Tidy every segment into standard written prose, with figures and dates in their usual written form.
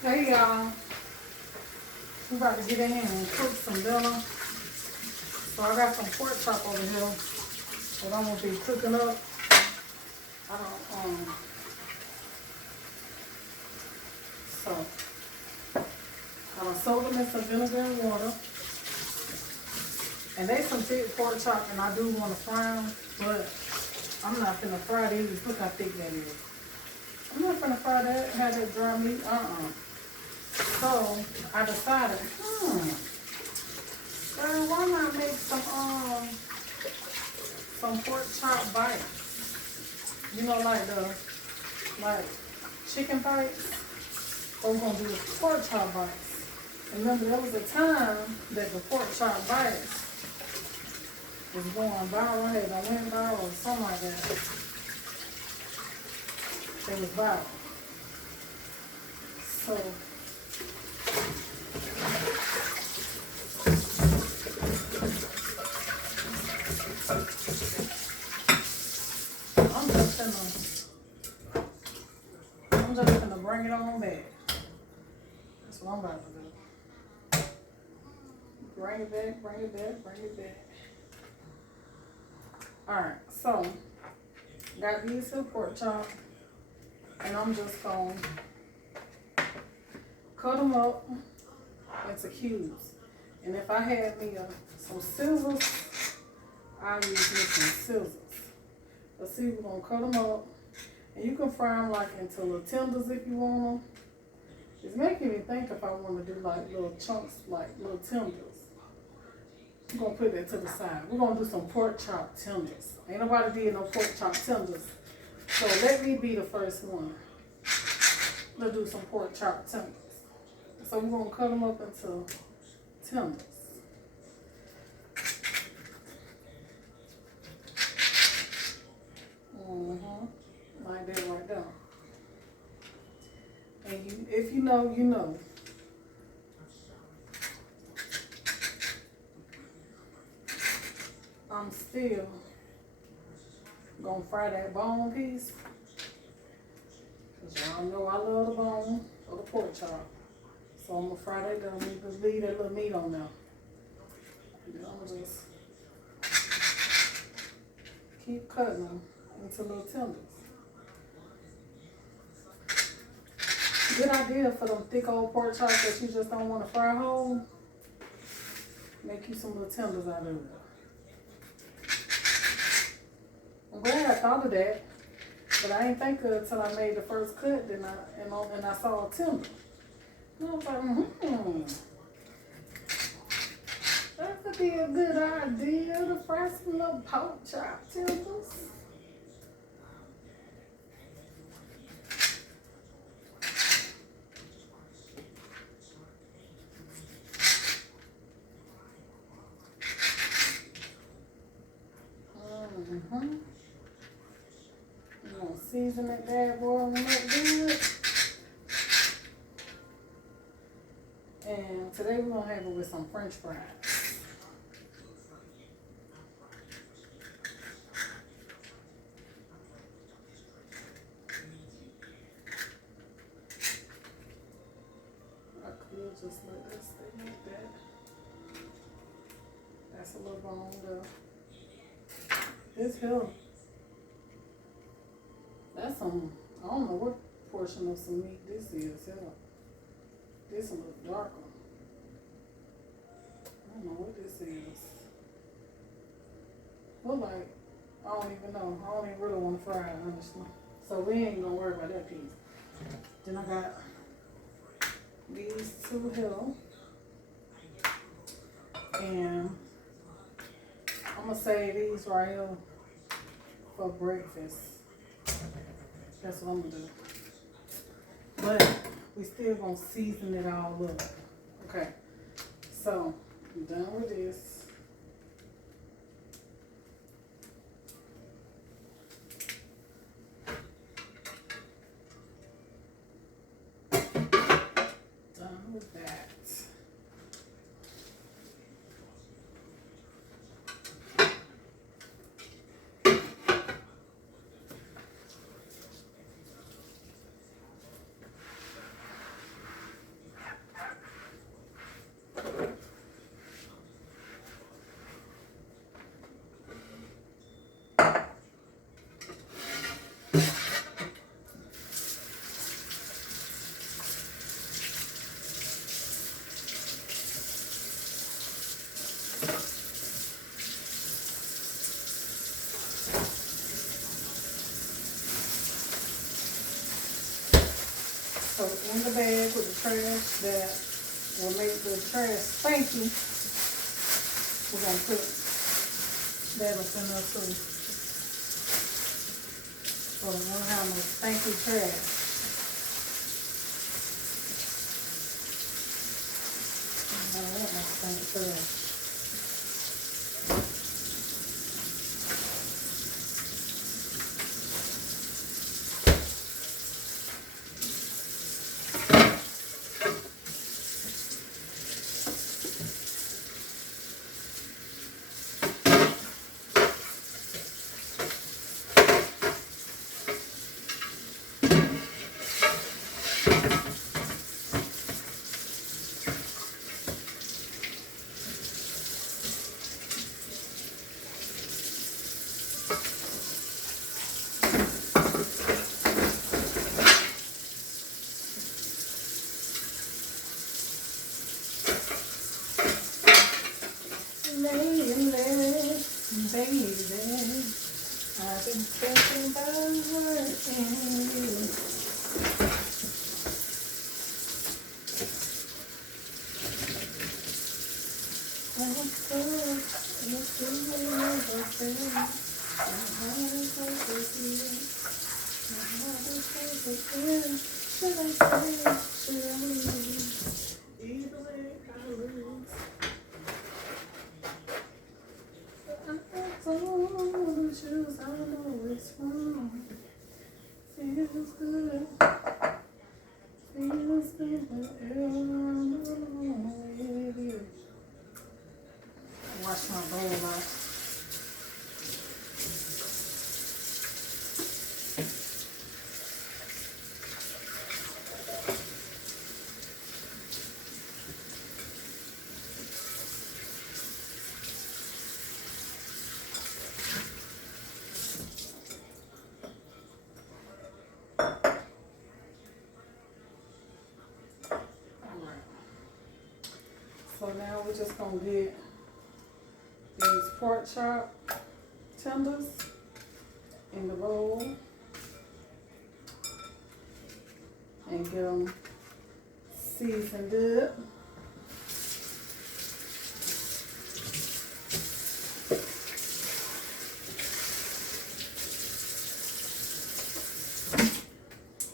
Hey y'all, we about to get in here and cook some dinner. So I got some pork chop over here that I'm gonna be cooking up. I don't so I done soak them in some vinegar and water. And they some thick pork chop, and I do want to fry them, but I'm not finna fry these. Look how thick that is. I'm not finna fry that, have that dry meat. So I decided, girl, why not make some pork chop bites? You know, like chicken bites. What we're gonna do is pork chop bites. And remember, there was a time that the pork chop bites was going viral. I went viral or something like that. It was viral. So I'm just gonna bring it on back. That's what I'm about to do. Bring it back, bring it back, bring it back. Alright, so got these here pork chop, and I'm just gonna cut them up into cubes. And if I had me some scissors, I'll use me some scissors. Let's see, we're gonna cut them up. And you can fry them like into little tenders if you want them. It's making me think if I want to do like little chunks, like little tenders. I'm gonna put that to the side. We're gonna do some pork chop tenders. Ain't nobody did no pork chop tenders. So let me be the first one. Let's do some pork chop tenders. So we're gonna cut them up into tenders. Like that right there. And if you know, you know. I'm still gonna fry that bone piece. Cause y'all know I love the bone of the pork chop. So I'm gonna fry that down. Just leave that little meat on there. And then I'm gonna just keep cutting them into little tenders. Good idea for them thick old pork chops that you just don't want to fry whole. Make you some little tenders out of it. I'm glad I thought of that, but I didn't think of it until I made the first cut. Then I saw a tender. And I was like, that could be a good idea to fry some little pork chop tenders. I'm gonna season that bad boy up good. And today we're gonna have it with some French fries. I could just let this stay like that. That's a little bone though. This here, that's some, I don't know what portion of some meat this is here. This is a little darker. I don't know what this is. Look like, I don't even know. I don't even really want to fry it, honestly. So we ain't gonna worry about that piece. Then I got these two here. And I'm gonna save these right here for breakfast. That's what I'm gonna do. But we still gonna season it all up. Okay. So I'm done with this. Done with that. So in the bag with the trash that will make the trash stinky, we're going to put that up in there too. So we don't have no stinky trash. I don't want no stinky trash. Baby, I've been thinking about hurting you. I'm so choose, I know it's wrong. Feels good, whatever I'm alone with you. Wash my bowl out. So now we're just gonna get these pork chop tenders in the bowl and get them seasoned up.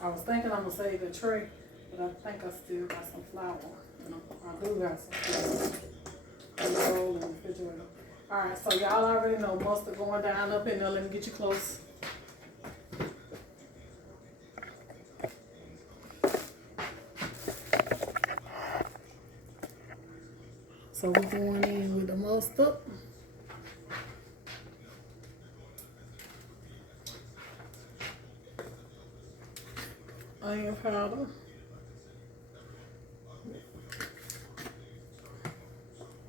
I was thinking I'm gonna save the tray, but I think I still got some flour. You know, I do got some flour in the bowl in the refrigerator. Alright, so y'all already know mustard going down up in there. Let me get you close. So we're going in with the mustard. Onion powder.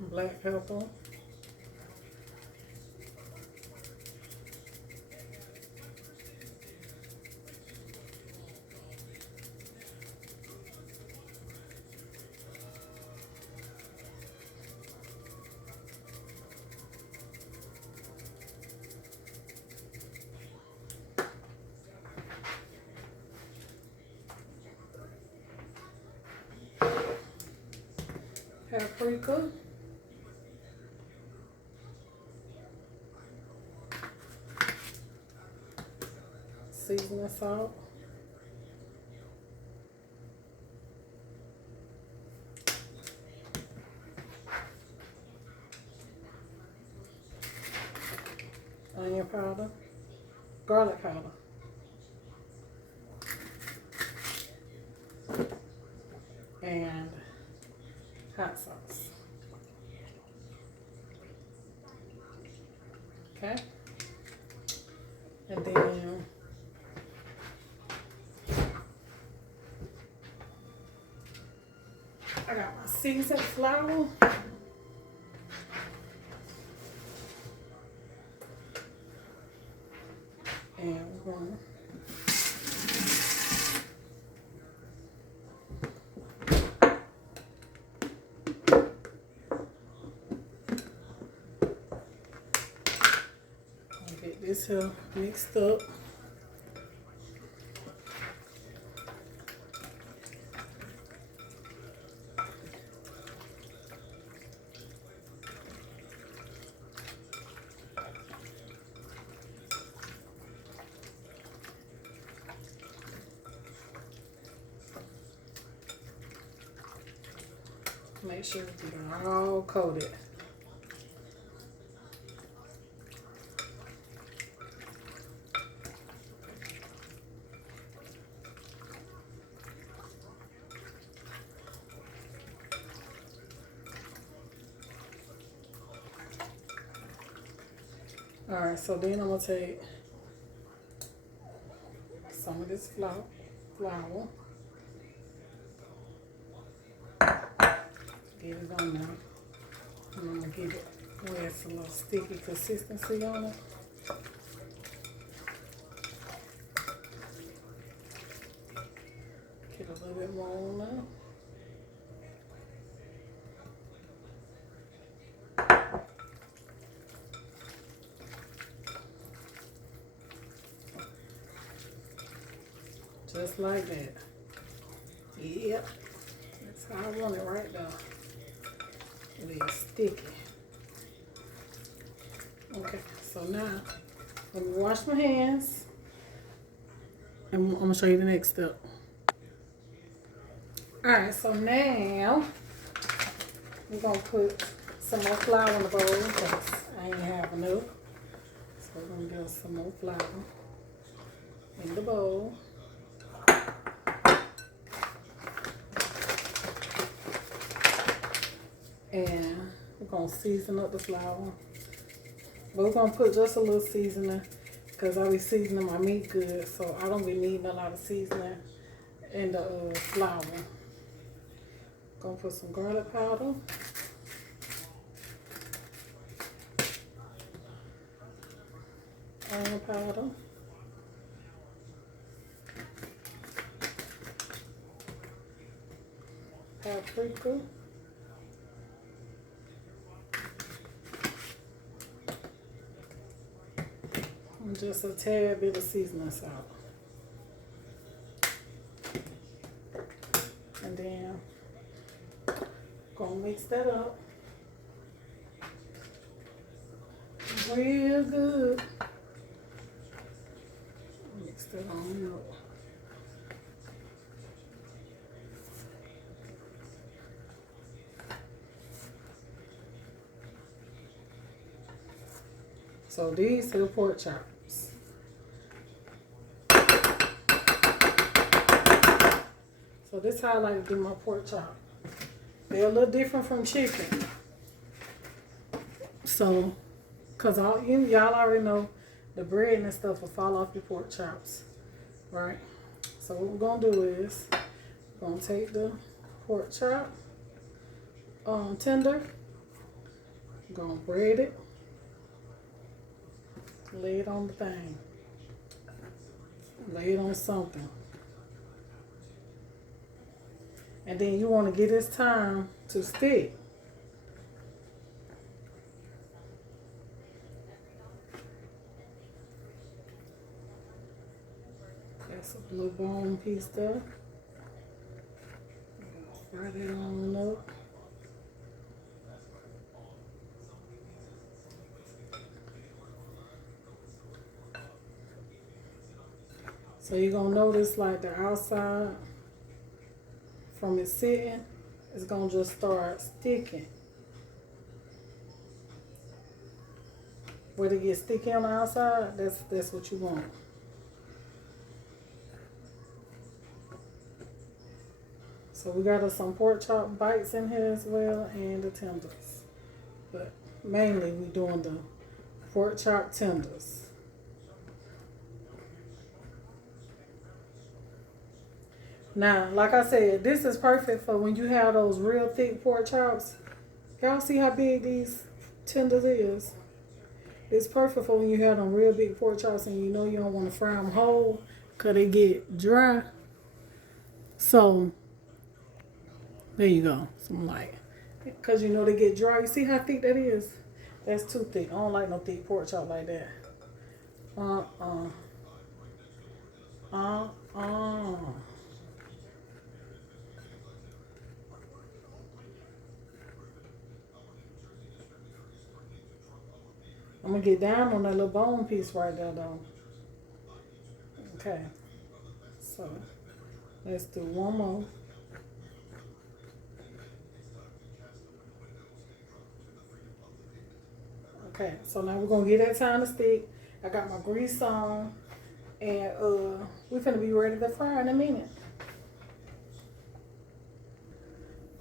Black pepper. Paprika. Seasoning salt. Onion powder. Garlic powder. And hot sauce. Okay? And then I got my seasoned flour. And we're going to get this here mixed up. Make sure it's all coated. Alright, so then I'm going to take some of this flour. Get it on now. And I'm going to get it where it's a little sticky consistency on it. Get a little bit more on there. Just like that. Yep. That's how I want it right there. It is sticky. Okay, so now let me wash my hands. And I'm gonna show you the next step. Alright, so now we're gonna put some more flour in the bowl because I ain't have enough. So we're gonna get some more flour in the bowl. And we're going to season up the flour. But we're going to put just a little seasoning because I be seasoning my meat good. So I don't be needing a lot of seasoning in the flour. Going to put some garlic powder. Onion powder. Paprika. Just a tad bit of seasoning salt. And then gonna mix that up real good. Mix that on up. So these are the pork chops. So this is how I like to do my pork chop. They're a little different from chicken. So, cause y'all already know the bread and stuff will fall off your pork chops, right? So what we're gonna do is we're gonna take the pork chop tender, we're gonna braid it, lay it on the thing, lay it on something. And then you want to get this time to stick. That's a little bone piece there. Fry that on up. So you're going to notice like the outside from it sitting, it's going to just start sticking. Where it gets sticky on the outside, that's what you want. So we got us some pork chop bites in here as well and the tenders. But mainly we doing the pork chop tenders. Now, like I said, this is perfect for when you have those real thick pork chops. Y'all see how big these tenders is? It's perfect for when you have them real big pork chops and you know you don't want to fry them whole because they get dry. So, there you go. Some light. Because you know they get dry. You see how thick that is? That's too thick. I don't like no thick pork chop like that. I'm going to get down on that little bone piece right there, though. Okay. So, let's do one more. Okay, so now we're gonna get that time to stick. I got my grease on, and we're gonna be ready to fry in a minute.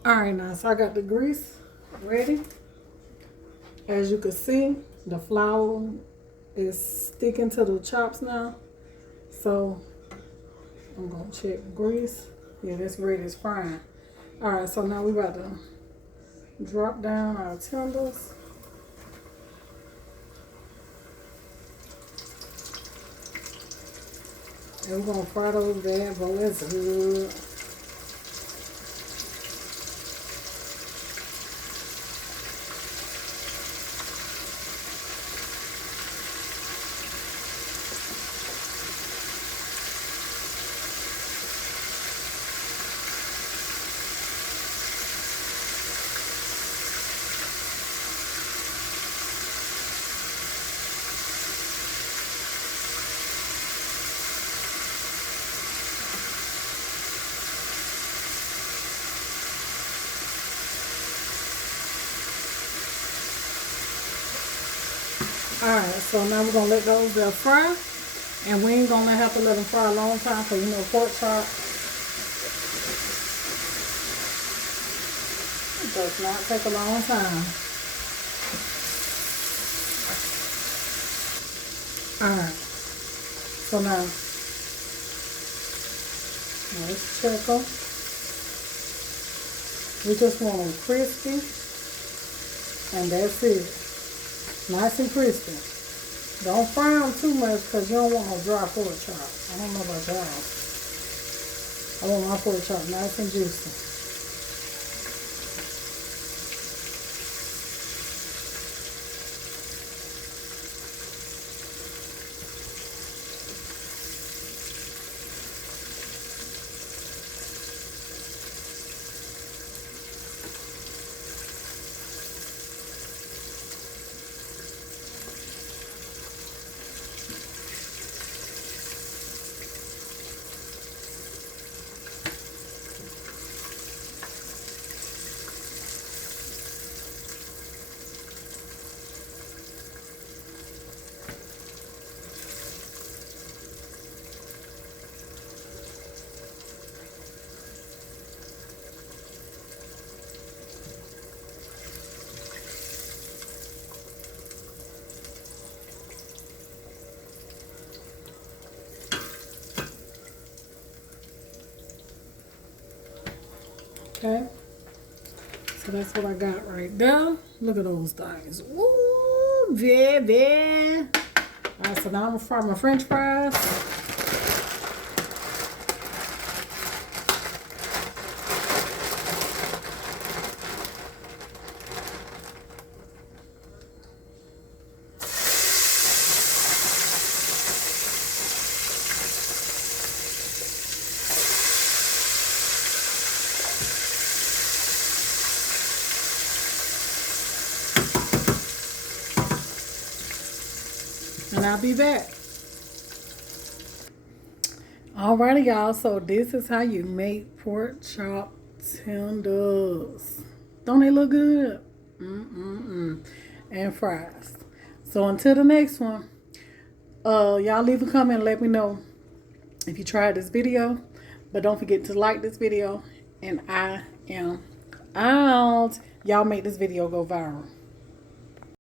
All right, now so I got the grease ready. As you can see, the flour is sticking to the chops now. So I'm gonna check grease. Yeah, that's ready. It's frying. All right, so now we about to drop down our tenders. And we're gonna fry those bad boys good. Alright, so now we're going to let those fry. And we ain't going to have to let them fry a long time because, you know, pork chop does not take a long time. Alright, so now let's check them. We just want them crispy. And that's it. Nice and crispy. Don't fry them too much because you don't want no dry pork chop. I don't know about y'all. I want my pork chop nice and juicy. Okay, so that's what I got right there. Look at those things. Ooh, baby. All right, so now I'm gonna fry my French fries. And I'll be back. Alrighty, y'all. So this is how you make pork chop tenders. Don't they look good? And fries. So until the next one, y'all leave a comment and let me know if you tried this video. But don't forget to like this video. And I am out. Y'all make this video go viral.